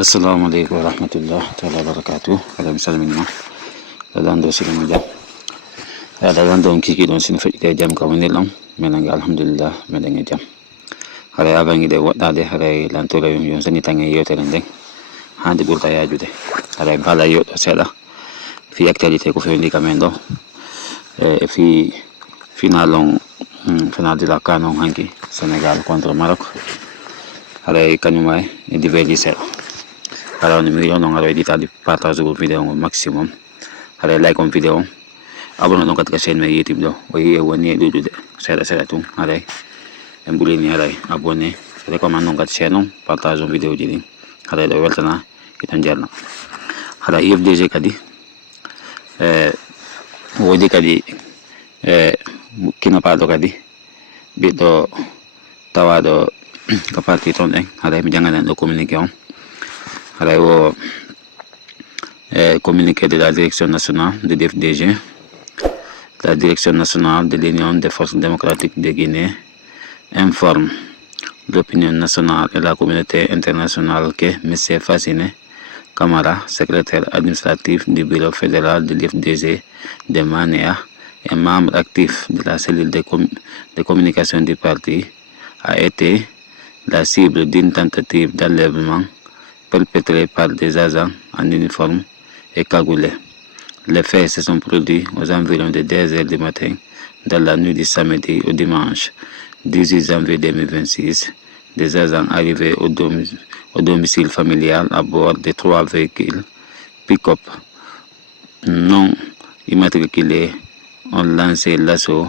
Assalamu alaikum wa rahmatullah ta'ala barakatuh. Ala misalmin dadan do silim jam. Dadan do kiki don sin fadi jam ka woni lam menanga alhamdulillah menanga jam. Hare abangi de wadade hare lantora yon sani tangi yote den. Hande burta yajude. Hare bala yoto sela. Fi actualité ko fendi kamendo. Fi final de la canon hanki Sénégal contre Maroc. Hare kanyumai e diverli sela. Alors nous millions on a edité de partager la vidéo au maximum. Alors like on vidéo. Abonne donc à la chaîne YouTube là. Oui, on est de c'est tout. Allez. Embulini allez abonner. Recommande donc à la chaîne partage vidéo dini. Allez le weltana itanjarna. Allez IFDG kadi wodi kadi kina pado kadi bito tawado kapati ton en. Allez mi jangana do communiquer au communiqué de la Direction nationale de l'IFDG, la Direction nationale de l'Union des forces démocratiques de Guinée informe l'opinion nationale et la communauté internationale que M. Fassine Camara, secrétaire administratif du bureau fédéral de l'IFDG de Manéa et membre actif de la cellule de communication du parti, a été la cible d'une tentative d'enlèvement perpétrés par des agents en uniforme et cagoulés. Les faits se sont produits aux environs de 2 heures du matin dans la nuit du samedi au dimanche 18 janvier 2026. Des agents arrivés au domicile familial à bord de 3 véhicules pick-up non immatriculés ont lancé l'assaut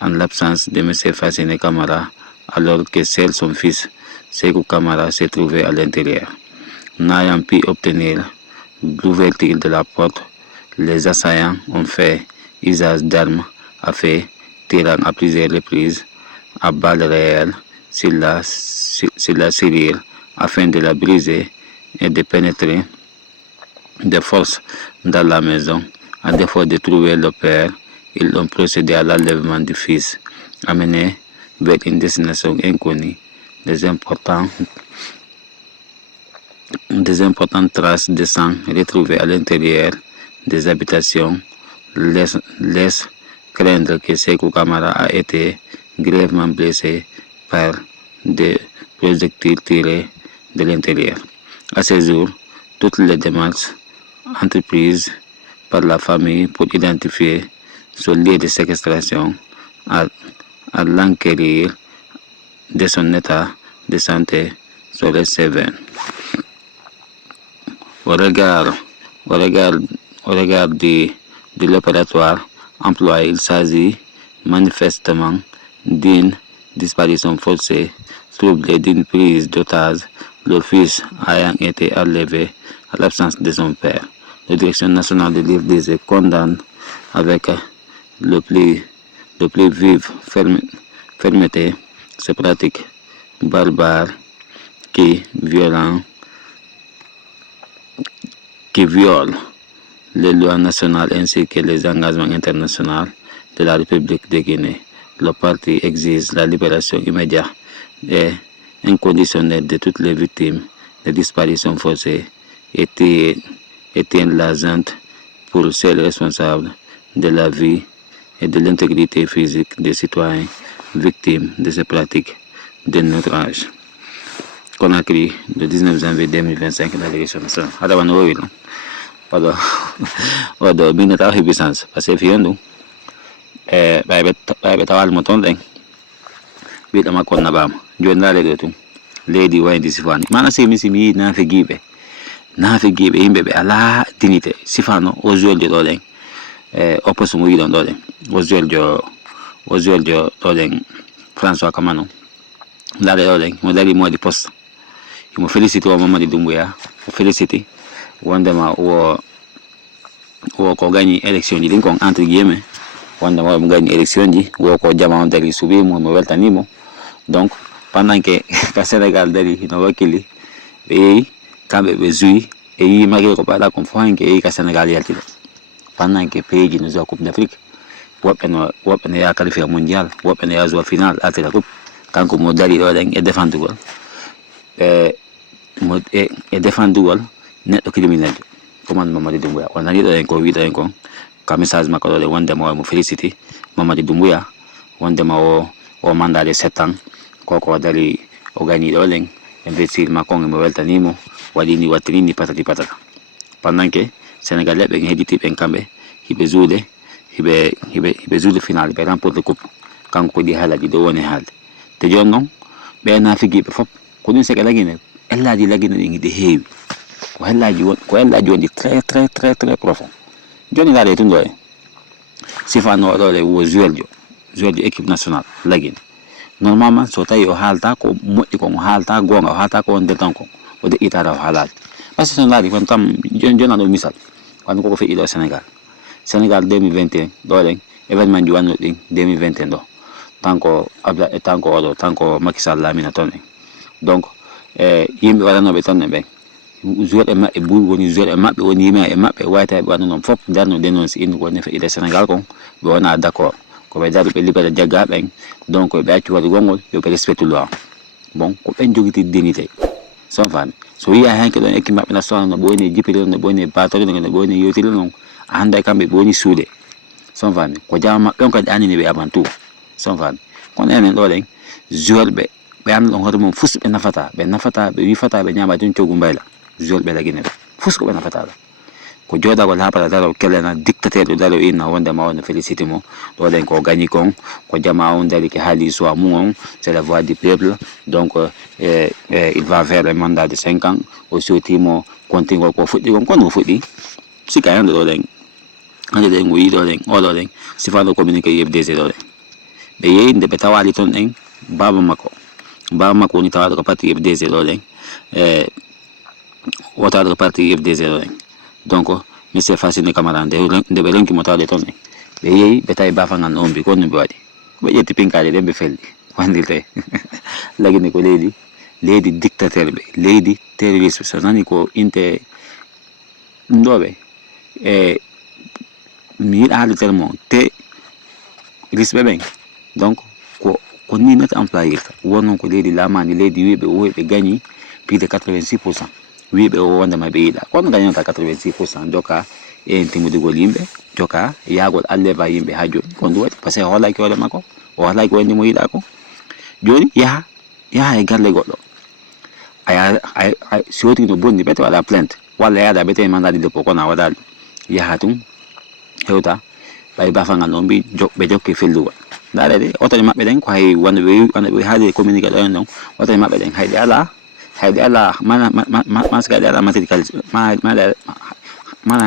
en l'absence de M. Fassine Camara alors que seul son fils Sekou Camara se trouvait à l'intérieur. N'ayant pu obtenir l'ouverture de la porte, les assaillants ont fait usage d'armes à feu, tirant à plusieurs reprises à balles réelles sur la serrure afin de la briser et de pénétrer de force dans la maison. À défaut de trouver le père, ils ont procédé à l'enlèvement du fils, amené vers une destination inconnue. Des importantes traces de sang retrouvées à l'intérieur des habitations laissent craindre que Sekou Camara a été grièvement blessé par des projectiles tirés de l'intérieur. À ce jour, toutes les démarches entreprises par la famille pour identifier son lieu de séquestration à l'enquérir de son état de santé sont sévères. Au regard de l'opératoire employé, il s'agit manifestement d'une disparition forcée, troublée d'une prise d'otage, le fils ayant été enlevé à l'absence de son père. La Direction nationale de l'IFDG condamne avec le plus vive fermeté ces pratiques barbares qui violent les lois nationales ainsi que les engagements internationaux de la République de Guinée. Le parti exige la libération immédiate et inconditionnelle de toutes les victimes de disparitions forcées et tient la junte pour celles responsables de la vie et de l'intégrité physique des citoyens victimes de ces pratiques de notre âge. Conakry, le 19 janvier 2025, la Direction nationale. Wado binata hibisans parce que yondu baybe tawal mo ton den bi dama kon nabam jondale do tum lady wayndi sifani mana semi na fe gibe yimbe be ala dignité sifano o jolde do den opposo mo yidon do den o jolde do den François Kamano dale do den mo dari mo di poste mo félicité o Mamadi Doumbouya mo félicité wondema wo ko gagné élection ji din ko entre guillemets wondema mo gagné élection ji wo ko jama on dari subi mo weltanimo donc pendant que Sénégal dari no wakili be kambe be zui e yi magi ko bada ko fo que ka Sénégal yalti pendant que pays ji nous coupe d'Afrique wopene ya qualifié mondial wopene ya jouer final ate la coupe kanko mo dari do den e défendre ko e défenduwol neɗɗo criminel commande Mamadou Doumbouya on nani ɗo en ko wiɗo en kon ka message makko ɗo de wondema o mo félicité Mamadou Doumbouya wondema o mandat de 7 ans koko dari o gagni ɗo len investir makko mo weltanimo waɗi ni wattini ni patati patata pendant que sénégalais ɓe heɗitiɓen kamɓe hiɓe juude final ɓe remporte coupe kanko ko ɗi haalaji ɗo woni haalde te joni noon ɓe nafigiɓe fof ko ɗum seke lagine ellaji lagine ɗin ɗi heewi ko ellaji woni très profond joni laade tun ɗo e sifano ɗo le wo joueur jo équipe nationale lagine normalement so tawi o haalta ko moƴƴi kon o haalta gonga o haalta ko wonde tan kon o deƴƴitata o haalade par ce que son laari kon tam joni aɗo misal wano koko feƴƴi ɗo Sénégal 2021 ɗo ɗen événement ji wanno ɗin 2021 ɗo tanko oɗo tanko Macky Sall laamina toon en donc yimɓe waɗanoɓe toon ɓen joueur e maɓɓe ɓuri woni joueur e maɓɓe woni yimɓe e maɓɓe wayta ɓe wanno noon fof darno dénonce indi ko woni feƴƴide Sénégal kon ɓe wona d' accord koɓe dari ɓe libéré jaggaɓen donc ɓe acci waɗi gongol yoɓe respecte loi bon ko ɓen jogiti dignité son fami so wiya henke ɗon équipe maɓɓe national no ɓe woni jippiri no ɓe woni batore no ɓe woni yewtiri noon a hannda kamɓe ɓe woni suude son fami ko jama maɓɓe on kadi annini ɓe avant tout son fami kono enen ɗo ɗen joueur ɓe anda ɗon hoore mum fus ɓe nafata ɓe wifata ɓe ñama joni coggu mbayla joueur ɓe lagine ɓe fus ko ɓe nafata ɗo ko jooɗagol haɓata daro kelena dictateur ɗo daro inna wondema on félicité mo ɗo ɗen ko gagni kon ko jama on dari ke haali soit mum on c'est la voix du peuple donc il va vers un mandat de 5 ans o sotimo kontingol ko fuɗɗi kon kono fuɗɗi sika hande ɗo ɗen hande ɗen o yi ɗo ɗen oɗo ɗen sifano communiqué UFDG ɗo ɗen ɓe yeyi nde ɓe tawali toon ɗen baba makko woni tawaɗo ko parti UFDG ɗo ɗen o tawaɗo ko parti UFDG ɗo ɗen donc monsieur Fassine Camara nde ɓe ronkimo tawde toon ɗen ɓe yeyi ɓe tawi bafangal no on mbi ko ɗum ɓe waɗi ɓe ƴetti pinkaji ɗen ɓe felli wandirte lagine ko leydi dictateur ɓe leydi terroriste so nani ko inte ɗum ɗo ɓe mi yiɗa haalde terme o terroriste ɓen donc ko ni neɗɗo employirta wonnon ko leydi lamani leydi wiɓe woyɓe gagni plus de 86% wiɓe o wondema ɓe yiɗa kono gagnanta 86% joka en timmudugol yimɓe joka yaagol alleva yimɓe ha joni ko ndu waɗi par ce que hoolaki hoore makko o haalaki wonde mo yiɗa ko joni yaha e galle goɗɗo a soti no bonni ɓete waɗa plainte walla yaada ɓete mandat de dépôt kono a waɗali yaha tun hewta ɓay bafangal no mbi ɓe jokke fellugol ndaɗe de otoje maɓɓe ɗen ko hay wonde ɓe haali communiqué ɗo en ɗon otoje maɓɓe ɗen hayɗe ala masque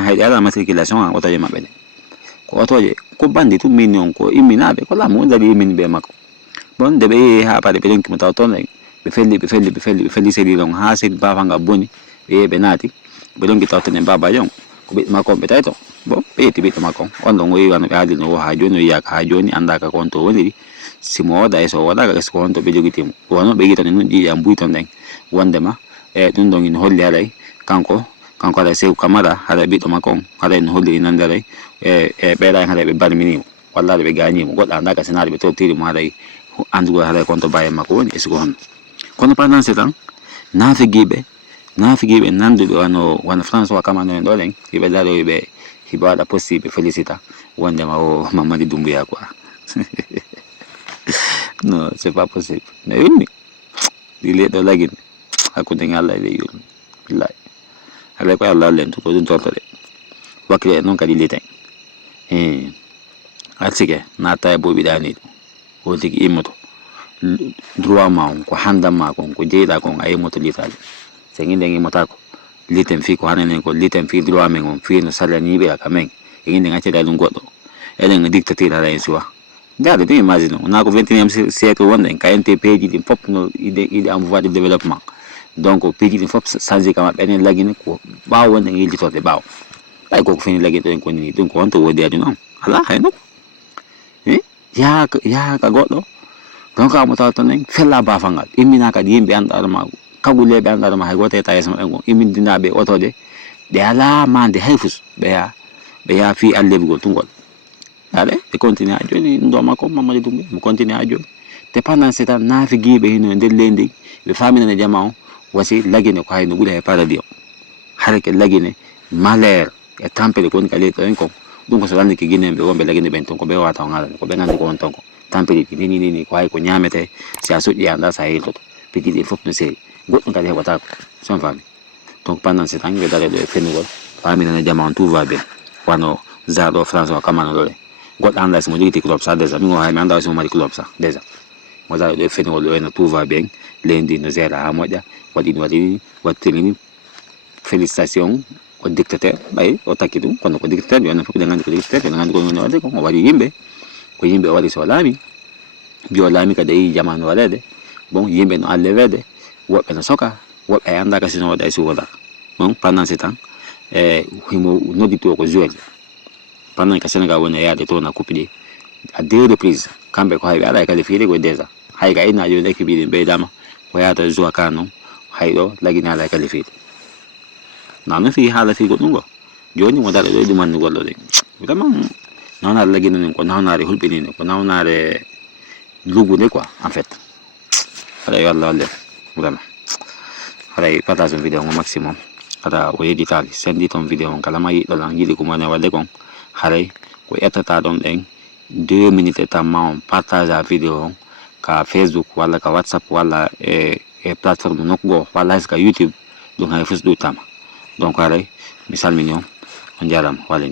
hayɗe ala matriculation ha otoje maɓɓe ɗen ko otoje ko bandi tum min on ko imminaɓe ko laamu on dari immini ɓe makko bon nde ɓe yeehi ha paɗe ɓe donkimo taw toon ɗen ɓe felli série on ha série bafangal boni ɓe yeehi ɓe naati ɓe donki taw toon en baba jon ko ɓiɗɗo makko on ɓe tawi toon bon ɓe yetti ɓiɗɗo makko on ɗon o yiwano ɓe haalino o ha joni o yiyaka ha joni andaka ko on to woniri simo oda e so waɗaka est ce que honto ɓe jogitimo wono ɓe yi toon e nun ƴiiƴi an mbuy toon ɗen wondema ɗum ɗon ina holli haɗay kanko haɗa Sékou Camara haɗa ɓiɗɗo makko on haɗa ene holli nande haɗay ɓeeɗa en haɗa ɓe barminimo walla ɓe gagnimo goɗɗo andaka senaɗe ɓe tortirimo haɗay andugol haɗay konto baye makko woni est ce que honno kono pendant ce temps nafigiɓe nanduɓe wano François Kamano en ɗo ɗen hiɓe daroy ɓe hiɓe waɗa posti ɓe félicita wondema o Mamadou Doumbouya quoi non c'est pas possible mais yummi ɗi leɗɗo lagine hakkude Allah e yurmi billahi haɗa ko Allah len to ko ɗum tortoɗe wakkile noon kadi liten arsike natta e boɓiɗani ɗum o tigi immoto droit ma on ko handam ma kon ko jeyɗa kon a immoto litade so guinden immotako liten fi ko hanenen ko liten fi droit men on fi no salaniɓe ka men e guinden acceda ɗum goɗɗo eɗen dictature haɗa en suwa ndaade ɗum imagine on na ko 21e siècle wonɗen ka ente peeji ɗin fof no iɗe en voie de développement donc peeji ɗin fof changé ka maɓɓe enen lagine ko ɓaawo wonɗen yillitorde ɓaawo ɓay koko fini lagine ɗo en konni ɗum ko honto woodi aduna on ala hayno yahaka goɗɗo donc mo tawa toon en fella bafangal immina kadi yimɓe anɗaɗo ma kaguleɓe anɗaɗo ma hay goto eta yeeso maɓɓe gon immindinaɓe otoɗe ɗe ala mande hay fus ɓe yaha fi allebgol tungol aɗa ɓe continue ha joni ɗum ɗo makko Mamadou Doumbouya mo continue ha joni te pendant ce temps nafigiɓe hino nder leydi ɓe faminane jama on wasi lagine ko hayno ɓuuri hay paradis o hara ke lagine malere e tampere ko woni ka leydi ɗon ko ɗum ko so landi ke guinéen ɓe wonɓe lagine ɓen ton ko ɓe wawata o ŋalade ko ɓe gandi ko won ton ko tampere ni ko hay ko ñamete si a soƴƴi anda sa yiltoto pikiɗi fof no seeri goɗɗum kadi heɓatako son fami donc pendant ce temps ɓe dare ɗo e fenugol faminane jama on tout va bien wano zaɗo france o kamano ɗo ɗe goɗɗo anda simo jogiti club sa déjà min o hay mi anda simo mari club sa déjà mo dare ɗo e fenugol ɗo eno tout va bien leydi no gère ha moƴƴa waɗini wattirini félicitation o dictateur ɓay o takki ɗum kono ko dictateur ɓe onen fof ɓe gandi ko dictateur ɓe gandi ko woni wadde ko o waɗi yimɓe ko yimɓe o waɗi so laami mbi o laami kadi yi jamanu waɗede bon yimɓe no allevede woɓɓe no soka woɓɓe ay andaka sino waɗa e suwodaka bon pendant ce temps himo noddito ko joueur pendant que Sénégal woni yaade toon a coupe ɗi à 2 reprises kamɓe ko hay ɓe aɗa e qualifié ko déjà hay ka inna joni équipe ɗi ɓeydama ko yahata joua ka noon hayɗo lagine ala e qualifié nano fi haala fi goɗɗum go joni mo dara ɗo e ɗumanni gollo ɗe vraiment nawnare lagine nen ko nawnare hulɓinine ko nawnare lugude quoi en fait haɗa yo Allah walle vraiment haɗa partage on vidéo o maximum haɗa o yeɗitali sendi toon vidéo on kala ma yiɗɗo lan yiɗi kumane wadde kon haray ko ƴettata ɗon ɗen 2 minutes e tan ma on partage a vidéo on ka Facebook walla ka WhatsApp walla e plateforme nokku go walla hayso ka YouTube ɗum hay fof ɗuttama donc haray mi salmini on jarama walla